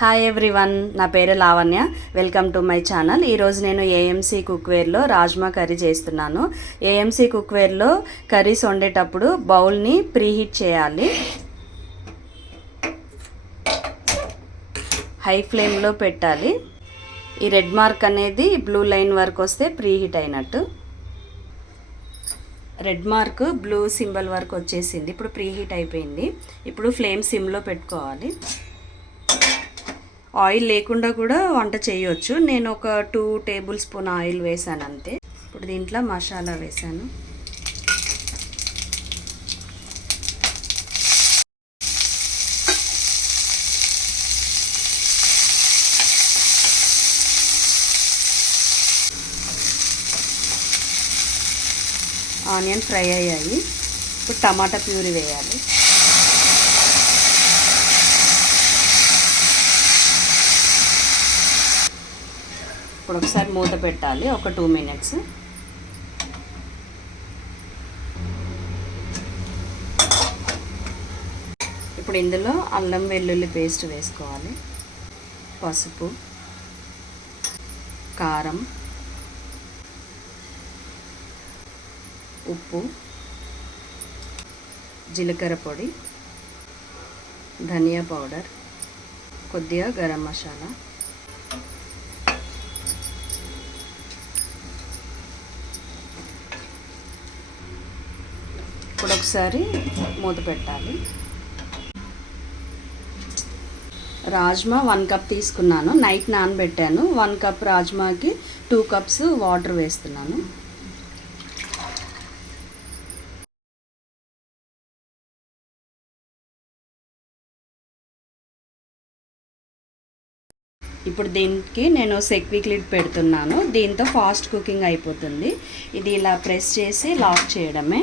Hi everyone, నా పేరు Lavanya. Welcome to my channel. ఈరోజు నేను ఏఎంసీ కుక్వేర్లో రాజ్మా కర్రీ చేస్తున్నాను. ఏఎంసీ కుక్వేర్లో కర్రీస్ వండేటప్పుడు బౌల్ని ప్రీహీట్ చేయాలి. హై ఫ్లేమ్లో పెట్టాలి. ఈ రెడ్ మార్క్ అనేది బ్లూ లైన్ వరకు వస్తే ప్రీహీట్ అయినట్టు. రెడ్ మార్క్ బ్లూ సింబల్ వరకు వచ్చేసింది. ఇప్పుడు ప్రీహీట్ అయిపోయింది. ఇప్పుడు ఫ్లేమ్ సిమ్లో పెట్టుకోవాలి. ఆయిల్ లేకుండా కూడా వంట చేయొచ్చు. నేను ఒక 2 టేబుల్ స్పూన్ ఆయిల్ వేసాను అంతే. ఇప్పుడు దీంట్లో మసాలా వేసాను. ఆనియన్ ఫ్రై అయ్యాయి. ఇప్పుడు టమాటా ప్యూరీ వేయాలి. ఇప్పుడు ఒకసారి మూత పెట్టాలి, ఒక 2 మినిట్స్. ఇప్పుడు ఇందులో అల్లం వెల్లుల్లి పేస్ట్ వేసుకోవాలి. పసుపు, కారం, ఉప్పు, జీలకర్ర పొడి, ధనియా పౌడర్, కొద్దిగా గరం మసాలా. ఇప్పుడు ఒకసారి మూత పెట్టాలి. రాజ్మా 1 కప్ తీసుకున్నాను. నైట్ నానబెట్టాను. 1 కప్ రాజ్మాకి 2 కప్స్ వాటర్ వేస్తున్నాను. ఇప్పుడు దీనికి నేను సెక్విక్ లిడ్ పెడుతున్నాను. దీంతో ఫాస్ట్ కుకింగ్ అయిపోతుంది. ఇది ఇలా ప్రెస్ చేసి లాక్ చేయడమే.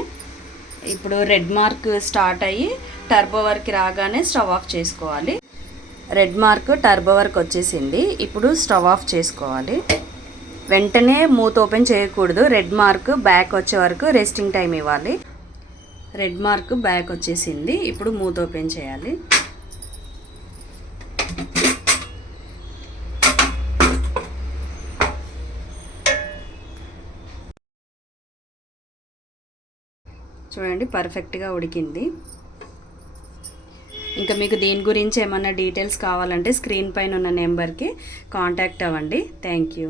ఇప్పుడు రెడ్ మార్క్ స్టార్ట్ అయ్యి టర్బో వరకు రాగానే స్టవ్ ఆఫ్ చేసుకోవాలి. రెడ్ మార్క్ టర్బో వరకు వచ్చేసింది. ఇప్పుడు స్టవ్ ఆఫ్ చేసుకోవాలి. వెంటనే మూత ఓపెన్ చేయకూడదు. రెడ్ మార్క్ బ్యాక్ వచ్చే వరకు రెస్టింగ్ టైం ఇవ్వాలి. రెడ్ మార్క్ బ్యాక్ వచ్చేసింది. ఇప్పుడు మూత ఓపెన్ చేయాలి. చూడండి, పర్ఫెక్ట్గా ఉడికింది. ఇంకా మీకు దీని గురించి ఏమన్నా డీటెయిల్స్ కావాలంటే స్క్రీన్ పైన ఉన్న నెంబర్కి కాంటాక్ట్ అవ్వండి. Thank you.